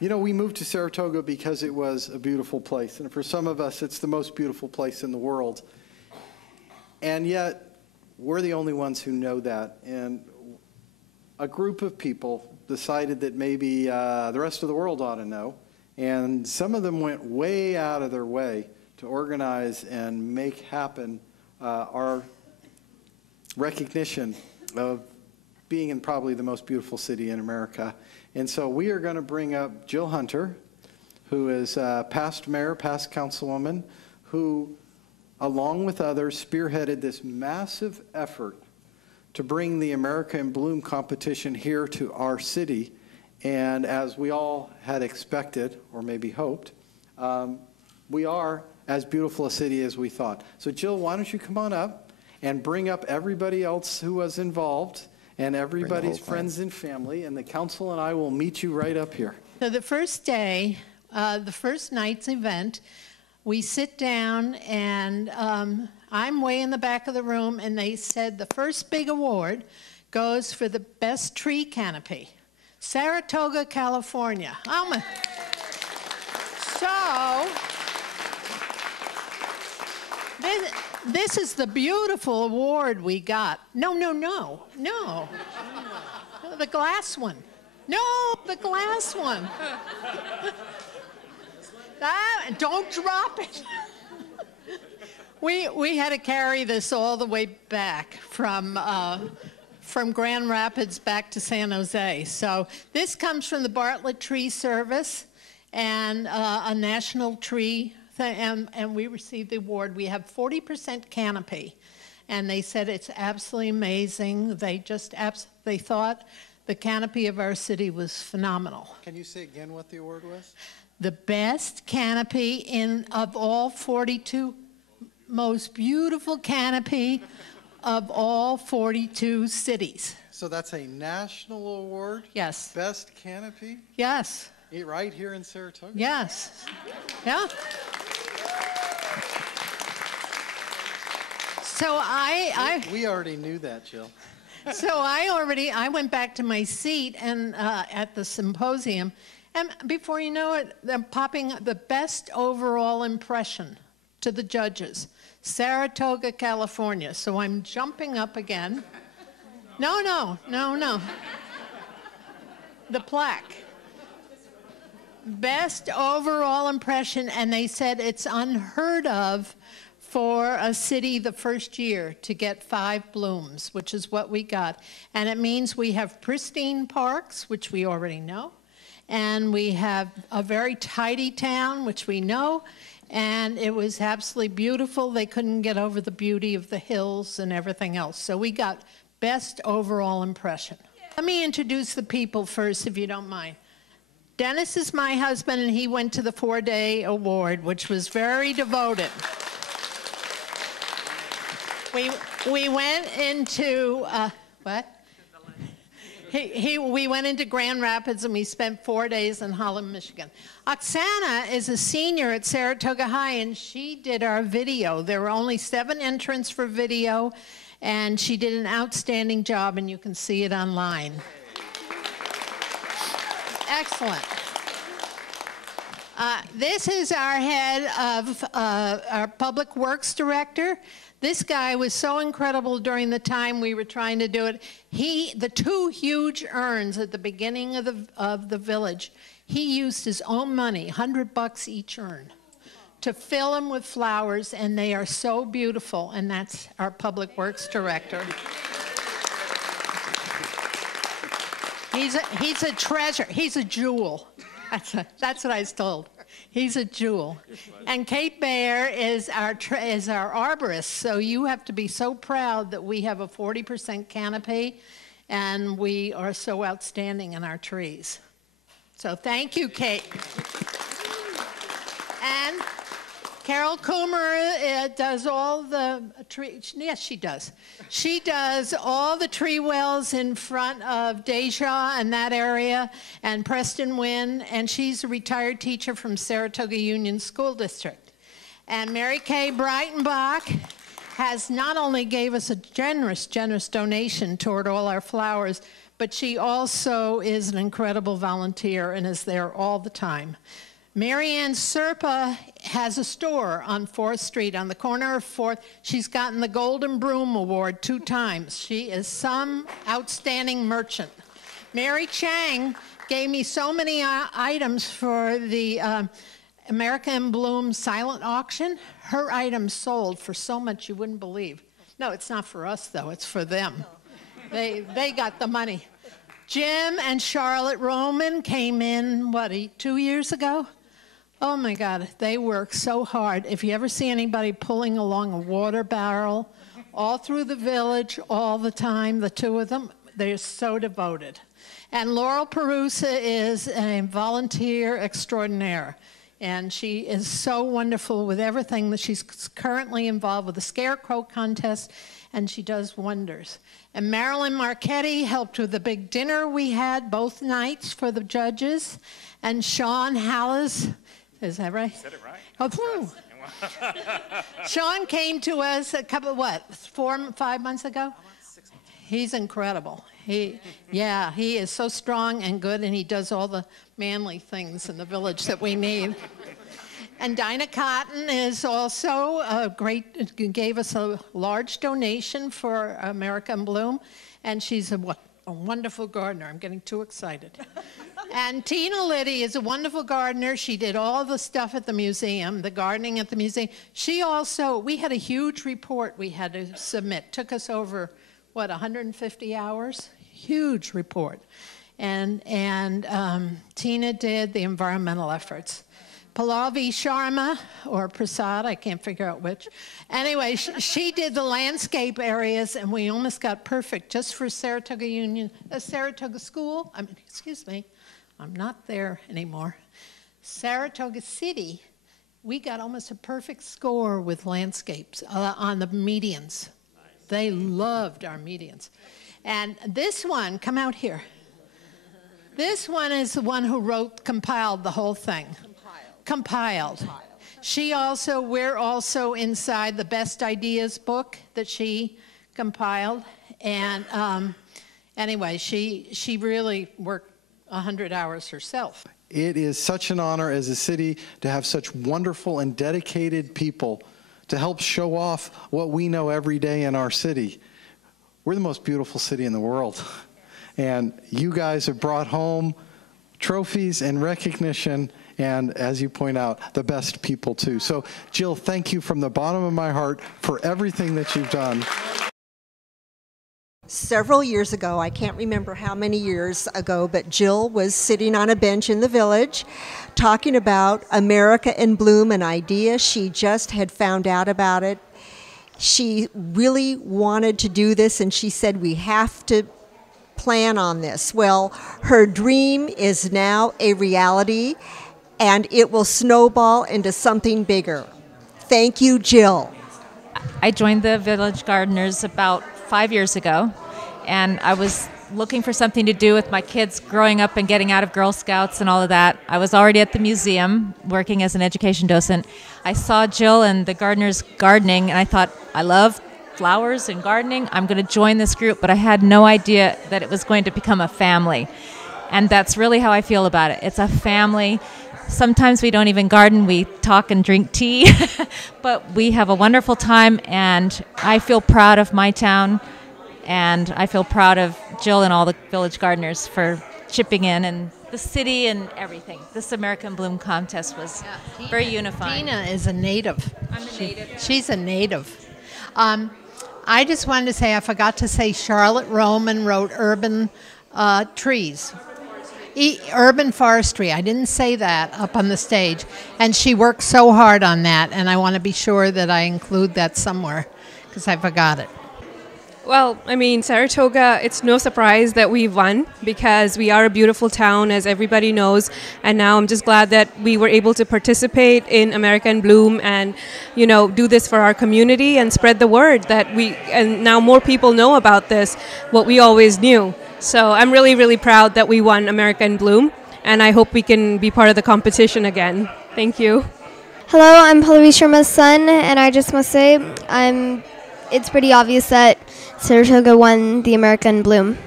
You know, we moved to Saratoga because it was a beautiful place. And for some of us, it's the most beautiful place in the world. And yet, we're the only ones who know that. And a group of people decided that maybe the rest of the world ought to know. And some of them went way out of their way to organize and make happen our recognition of being in probably the most beautiful city in America. And so we are going to bring up Jill Hunter, who is past mayor, past councilwoman, who, along with others, spearheaded this massive effort to bring the America in Bloom competition here to our city. And as we all had expected, or maybe hoped, we are as beautiful a city as we thought. So Jill, why don't you come on up and bring up everybody else who was involved and everybody's friends and family, and the council and I will meet you right up here. So the first day, the first night's event, we sit down, and I'm way in the back of the room, and they said the first big award goes for the best tree canopy. Saratoga, California. This is the beautiful award we got. No. The glass one. No, the glass one. Don't drop it. We had to carry this all the way back from Grand Rapids back to San Jose. So this comes from the Bartlett Tree Service and a national tree thing, and we received the award. We have 40% canopy, and they said it's absolutely amazing. They thought the canopy of our city was phenomenal. Can you say again what the award was? The best canopy of all 42, most beautiful canopy of all 42 cities. So that's a national award? Yes. Best canopy? Yes. Right here in Saratoga? Yes. Yeah. So we already knew that, Jill. So I went back to my seat and at the symposium, and before you know it, they're popping up the best overall impression to the judges. Saratoga, California. So I'm jumping up again. No. The plaque. Best overall impression, and they said it's unheard of for a city the first year to get 5 blooms, which is what we got. And it means we have pristine parks, which we already know, and we have a very tidy town, which we know, and it was absolutely beautiful. They couldn't get over the beauty of the hills and everything else. So we got best overall impression. Let me introduce the people first, if you don't mind. Dennis is my husband, and he went to the 4-day award, which was very devoted. We went into, what? We went into Grand Rapids, and we spent 4 days in Holland, Michigan. Oksana is a senior at Saratoga High, and she did our video. There were only 7 entrants for video, and she did an outstanding job, and you can see it online. Excellent. This is our head of our Public Works Director. This guy was so incredible during the time we were trying to do it. The 2 huge urns at the beginning of the village, he used his own money, $100 each urn, to fill them with flowers, and they are so beautiful, and that's our Public Works Director. He's a treasure. He's a jewel. That's what I was told. He's a jewel. And Kate Bayer is our arborist, so you have to be so proud that we have a 40% canopy, and we are so outstanding in our trees. So thank you, Kate. And Carol Coomer does all the trees. Yes, she does. She does all the tree wells in front of Deja and that area, and Preston Wynn, and she's a retired teacher from Saratoga Union School District. And Mary Kay Breitenbach has not only gave us a generous donation toward all our flowers, but she also is an incredible volunteer and is there all the time. Marianne Serpa has a store on 4th Street on the corner of 4th. She's gotten the Golden Broom Award 2 times. She is some outstanding merchant. Mary Chang gave me so many items for the America in Bloom silent auction. Her items sold for so much you wouldn't believe. No, it's not for us, though. It's for them. They got the money. Jim and Charlotte Roman came in, 2 years ago? Oh, my God. They work so hard. If you ever see anybody pulling along a water barrel all through the village all the time, the 2 of them, they're so devoted. And Laurel Perusa is a volunteer extraordinaire. And she is so wonderful with everything that she's currently involved with the Scarecrow contest, and she does wonders. And Marilyn Marchetti helped with the big dinner we had both nights for the judges. And Sean Hallis, is that right? You said it right. Oh, Sean came to us a couple, 5 months ago? 6 months. He's incredible. He is so strong and good, and he does all the manly things in the village that we need. And Dinah Cotton is also gave us a large donation for America in Bloom, and she's a wonderful gardener. I'm getting too excited. And Tina Liddy is a wonderful gardener. She did all the stuff at the museum, the gardening at the museum. We had a huge report we had to submit. Took us over, 150 hours? Huge report. And Tina did the environmental efforts. Pallavi Sharma, or Prasad, I can't figure out which. Anyway, she did the landscape areas, and we almost got perfect just for Saratoga School. Excuse me, I'm not there anymore. Saratoga City, we got almost a perfect score with landscapes on the medians. They loved our medians. And this one, come out here. This one is the one who compiled the whole thing. Compiled. We're also inside the Best Ideas book that she compiled. And anyway, she really worked 100 hours herself. It is such an honor as a city to have such wonderful and dedicated people to help show off what we know every day in our city. We're the most beautiful city in the world. And you guys have brought home trophies and recognition, and as you point out, the best people too. So Jill, thank you from the bottom of my heart for everything that you've done. Several years ago, I can't remember how many years ago, but Jill was sitting on a bench in the village talking about America in Bloom, an idea she just had found out about it. She really wanted to do this, and she said, we have to plan on this. Well, her dream is now a reality, and it will snowball into something bigger. Thank you, Jill. I joined the Village Gardeners about 5 years ago, and I was looking for something to do with my kids growing up and getting out of Girl Scouts and all of that. I was already at the museum working as an education docent. I saw Jill and the gardeners gardening, and I thought, I love flowers and gardening. I'm going to join this group, but I had no idea that it was going to become a family. And that's really how I feel about it. It's a family. Sometimes we don't even garden, we talk and drink tea, but we have a wonderful time, and I feel proud of my town, and I feel proud of Jill and all the village gardeners for chipping in, and the city and everything. This American Bloom contest was very unifying. Tina is a native. I'm a native. She's a native. I just wanted to say, I forgot to say, Charlotte Roman wrote Urban Trees. Urban forestry. I didn't say that up on the stage. And she worked so hard on that, and I want to be sure that I include that somewhere because I forgot it. Well, I mean, Saratoga, it's no surprise that we won because we are a beautiful town, as everybody knows. And now I'm just glad that we were able to participate in America in Bloom and, you know, do this for our community and spread the word and now more people know about this, what we always knew. So I'm really, really proud that we won America in Bloom, and I hope we can be part of the competition again. Thank you. Hello, I'm Pallavi Sharma's son, and I just must say, it's pretty obvious that Saratoga won the America in Bloom.